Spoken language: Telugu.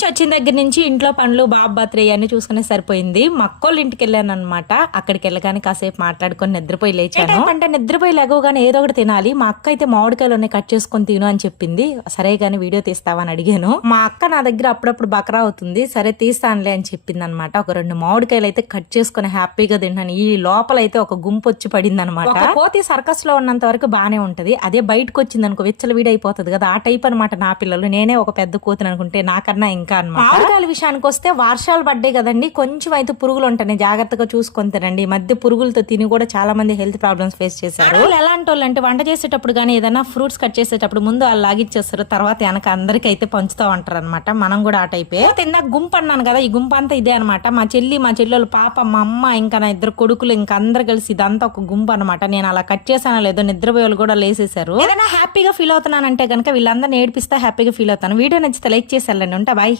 నుంచి వచ్చిన దగ్గర నుంచి ఇంట్లో పనులు బాబు బర్త్డే అన్ని చూసుకునే సరిపోయింది. మా అక్కోళ్ళ ఇంటికి వెళ్ళాను అనమాట అక్కడికి వెళ్ళగానే కాసేపు మాట్లాడుకొని నిద్రపోయి లేచాను. అంటే నిద్రపోయి లేవగానే ఏదో ఒకటి తినాలి. మా అక్క అయితే మామిడికాయలు ఉన్నాయి కట్ చేసుకొని తిను అని చెప్పింది. సరే గానీ వీడియో తీస్తావని అడిగాను. మా అక్క నా దగ్గర అప్పుడప్పుడు బకరా అవుతుంది. సరే తీస్తానులే అని చెప్పింది అనమాట ఒక రెండు మామిడికాయలు అయితే కట్ చేసుకొని హ్యాపీగా తింటాను ఈ లోపల అయితే ఒక గుంపు వచ్చి పడింది అనమాట కోతి సర్కస్లో ఉన్నంత వరకు బానే ఉంటది. అదే బయటకు వచ్చింది అనుకో విచ్చల అయిపోతుంది కదా. ఆ టైప్ అనమాట నా పిల్లలు. నేనే ఒక పెద్ద కోతిని అనుకుంటే నాకన్నా ఇంకా అనమాట మామిడికాయల విషయానికి వస్తే వర్షాలు పడ్డాయి కదండి. కొంచెం అయితే పురుగులు ఉంటాయి జాగ్రత్తగా చూసుకొని తినండి. మధ్య పురుగులతో తిని కూడా చాలా మంది హెల్త్ ప్రాబ్లమ్స్ ఫేస్ చేశారు. ఎలాంటి వాళ్ళు అంటే వంట చేసేటప్పుడు కానీ ఏదైనా ఫ్రూట్స్ కట్ చేసేటప్పుడు ముందు వాళ్ళు లాగిచ్చేస్తారు. తర్వాత వెనక అందరికి అయితే పంచుతా ఉంటారు అనమాట మనం కూడా ఆ టైపే. ఇందాక గుంపు అన్నాను కదా ఈ గుంపు అంతా ఇదే అనమాట మా చెల్లి మా చెల్లెలు పాప మా అమ్మ ఇంకా నా ఇద్దరు కొడుకులు ఇంకా అందరు కలిసి ఇదంతా ఒక గుంపు అనమాట నేను అలా కట్ చేశానో లేదో నిద్రపోయే వాళ్ళు కూడా లేసేశారు. ఏదైనా హ్యాపీగా ఫీల్ అవుతున్నానంటే కనుక వీళ్ళందరినీ ఏడిపిస్తే హ్యాపీగా ఫీల్ అవుతాను. వీడియో నచ్చితే లైక్ చేసి వెళ్ళండి. ఉంటా బాయ్.